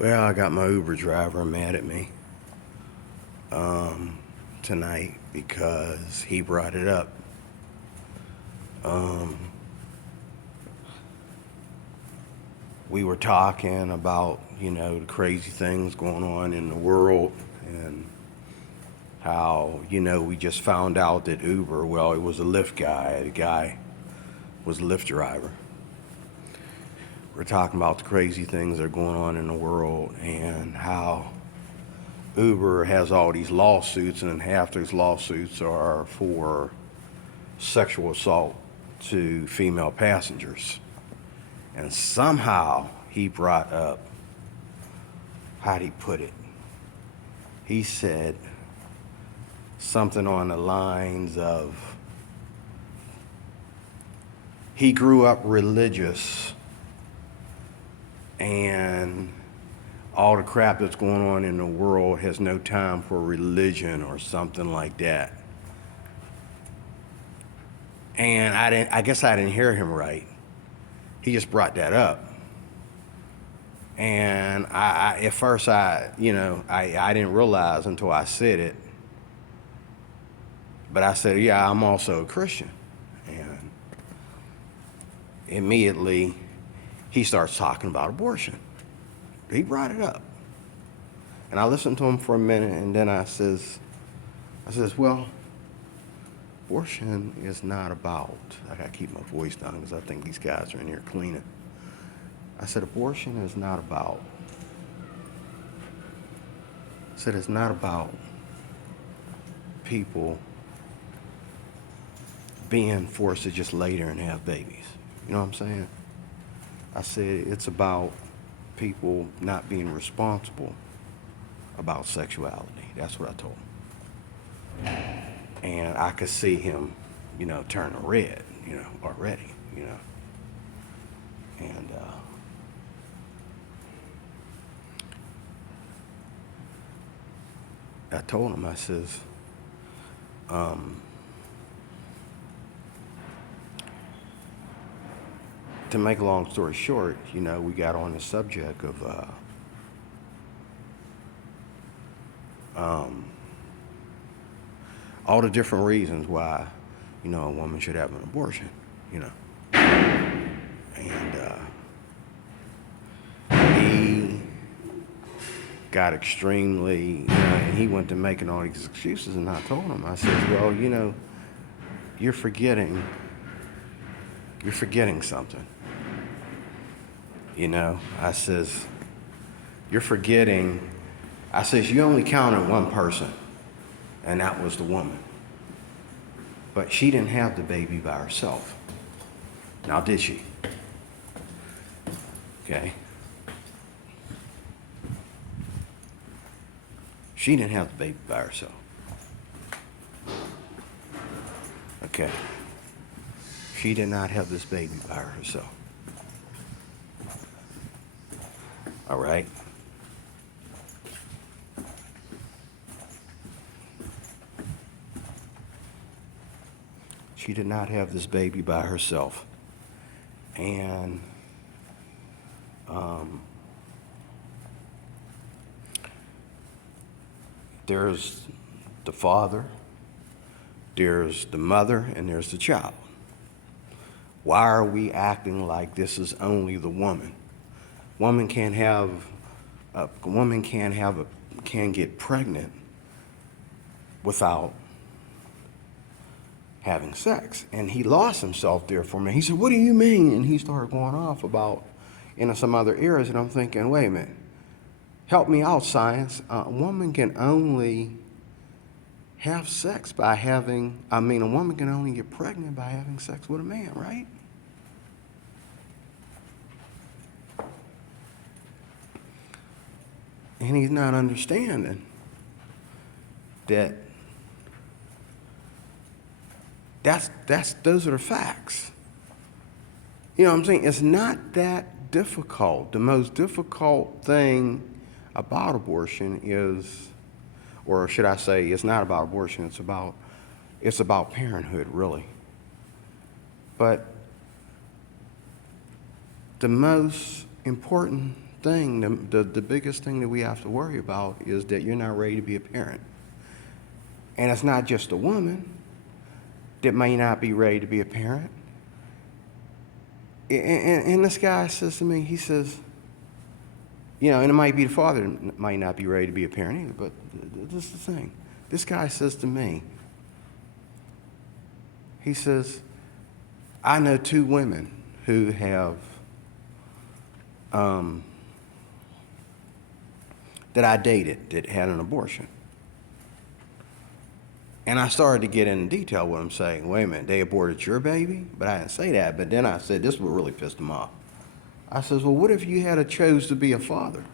Well, I got my Uber driver mad at me tonight because he brought it up. We were talking about, the crazy things going on in the world and how, we just found out that Uber, well, it was a Lyft guy. The guy was a Lyft driver. We're talking about the crazy things that are going on in the world and how Uber has all these lawsuits, and half those lawsuits are for sexual assault to female passengers. And somehow he brought up, how'd he put it? He said something on the lines of, he grew up religious and all the crap that's going on in the world has no time for religion or something like that. And I guess I didn't hear him right. He just brought that up. And at first I didn't realize until I said it. But I said, yeah, I'm also a Christian. And immediately he starts talking about abortion. He brought it up. And I listened to him for a minute, and then I says, well, abortion is not about, I gotta keep my voice down because I think these guys are in here cleaning. I said, abortion is not about, it's not about people being forced to just lay there and have babies. You know what I'm saying? I said, it's about people not being responsible about sexuality. That's what I told him. And I could see him, turning red, already, And I told him, I says, to make a long story short, we got on the subject of all the different reasons why, a woman should have an abortion, And he got extremely, and he went to making all these excuses, and I told him, I said, well, you're forgetting something. I says, you're forgetting, I says, you only counted one person, and that was the woman. But she didn't have the baby by herself. Now, did she? Okay. She didn't have the baby by herself. Okay. She did not have this baby by herself. All right? She did not have this baby by herself. And there's the father, there's the mother, and there's the child. Why are we acting like this is only the woman? Woman can get pregnant without having sex. And he lost himself there for a minute. He said, what do you mean? And he started going off about some other areas, and I'm thinking, wait a minute, help me out, science. A woman can only have sex by having, a woman can only get pregnant by having sex with a man, right? And he's not understanding that those are the facts. You know what I'm saying? It's not that difficult. The most difficult thing about abortion is, or should I say, it's not about abortion, it's about parenthood, really. But the most important thing, the biggest thing that we have to worry about is that you're not ready to be a parent. And it's not just a woman that may not be ready to be a parent. And this guy says to me, he says, and it might be the father that might not be ready to be a parent either, but this is the thing. This guy says to me, he says, I know 2 women who have, that I dated that had an abortion. And I started to get into detail with him saying, wait a minute, they aborted your baby? But I didn't say that. But then I said, this is what really pissed him off. I says, well, what if you had chose to be a father?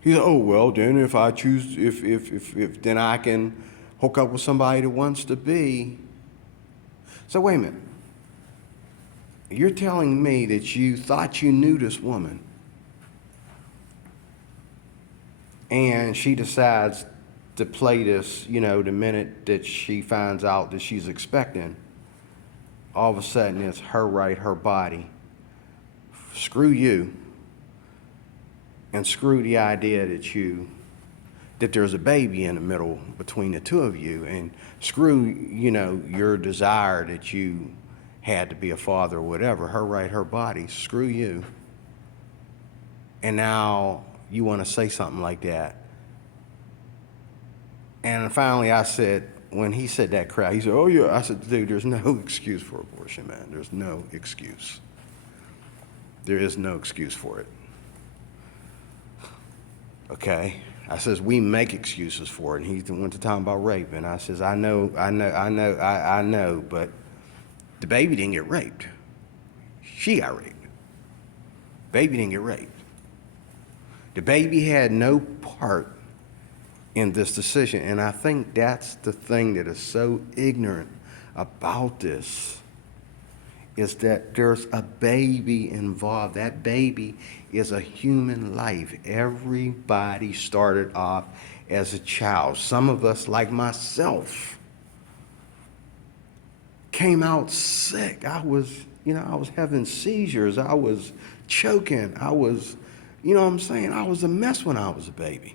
He said, oh, well, then if I choose, if then I can hook up with somebody that wants to be. So wait a minute. You're telling me that you thought you knew this woman and she decides to play this, the minute that she finds out that she's expecting, all of a sudden it's her right, her body. Screw you, and screw the idea that there's a baby in the middle between the 2 of you, and screw, your desire that you had to be a father or whatever, her right, her body, screw you. And now you want to say something like that. And finally I said, when he said that crap, he said, oh yeah. I said, dude, there's no excuse for abortion, man. There's no excuse. There is no excuse for it. Okay? I says, we make excuses for it. And he went to talking about rape. And I says, I know, but the baby didn't get raped. She got raped. Baby didn't get raped. The baby had no part in this decision. And I think that's the thing that is so ignorant about this, is that there's a baby involved. That baby is a human life. Everybody started off as a child. Some of us, like myself, came out sick. I was having seizures. I was choking. I was, I was a mess when I was a baby.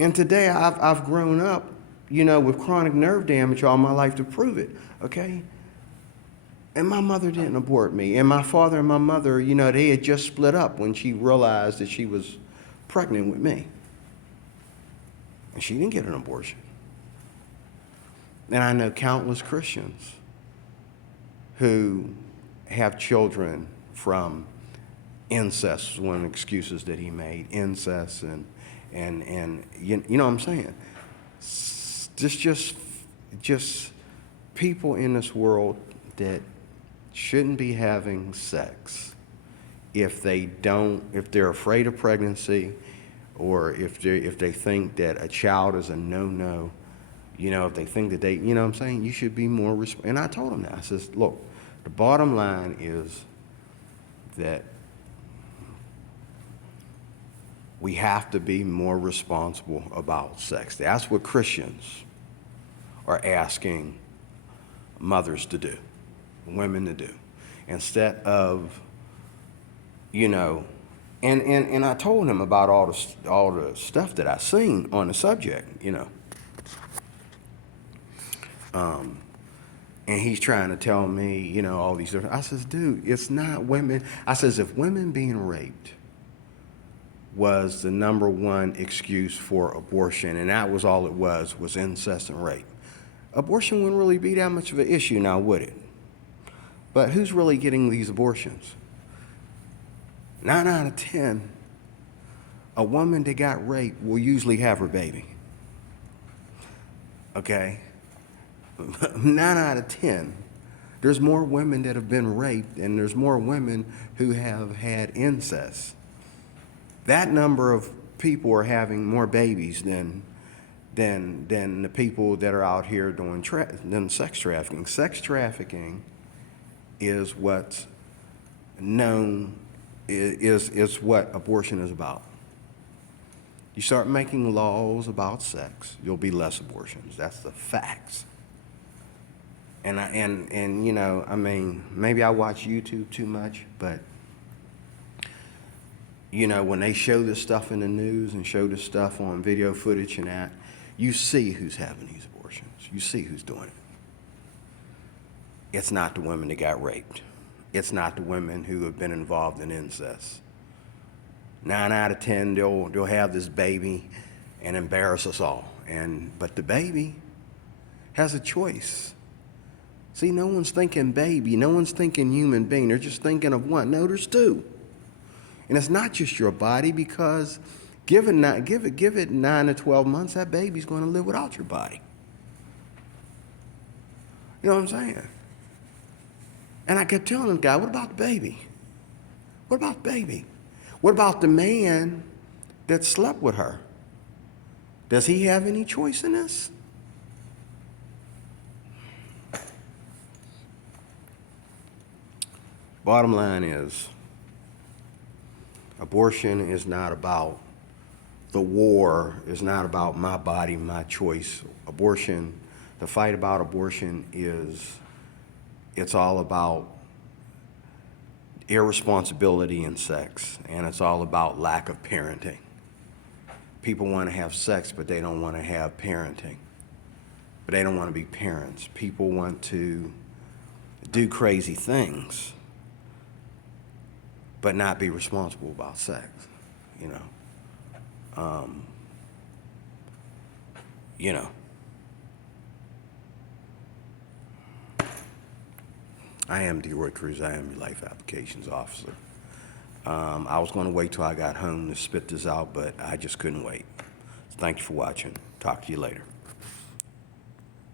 And today I've grown up, with chronic nerve damage all my life to prove it, okay? And my mother didn't abort me. And my father and my mother, they had just split up when she realized that she was pregnant with me. And she didn't get an abortion. And I know countless Christians who have children from incest, one of the excuses that he made, incest and you know what I'm saying? Just people in this world that shouldn't be having sex if they're afraid of pregnancy, or if they think that a child is a no-no, if they think that they, what I'm saying, you should be more and I told them that. I says, look, the bottom line is that we have to be more responsible about sex. That's what Christians are asking mothers to do, women to do, instead of, and I told him about all the stuff that I seen on the subject, and he's trying to tell me, all these different. I says, dude, it's not women. I says, if women being raped was the number one excuse for abortion, and that was all it was incest and rape, abortion wouldn't really be that much of an issue now, would it? But who's really getting these abortions? 9 out of 10, a woman that got raped will usually have her baby. Okay? 9 out of 10. There's more women that have been raped, and there's more women who have had incest. That number of people are having more babies than the people that are out here doing sex trafficking. Sex trafficking is what's known, is what abortion is about. You start making laws about sex, you'll be less abortions. That's the facts. And maybe I watch YouTube too much, but You know, when they show this stuff in the news and show this stuff on video footage and that, you see who's having these abortions. You see who's doing it. It's not the women that got raped. It's not the women who have been involved in incest. 9 out of 10, they'll have this baby and embarrass us all. But the baby has a choice. See, no one's thinking baby. No one's thinking human being. They're just thinking of one. No, there's two. And it's not just your body, because give it 9 to 12 months, that baby's going to live without your body. You know what I'm saying? And I kept telling the guy, what about the baby? What about the baby? What about the man that slept with her? Does he have any choice in this? Bottom line is, abortion is not about, the war is not about my body, my choice. Abortion, the fight about abortion it's all about irresponsibility in sex, and it's all about lack of parenting. People want to have sex, but they don't want to have parenting. But they don't want to be parents. People want to do crazy things, but not be responsible about sex, you know. You know. I am DeRoy Cruz. I am your life applications officer. I was going to wait till I got home to spit this out, but I just couldn't wait. Thank you for watching. Talk to you later.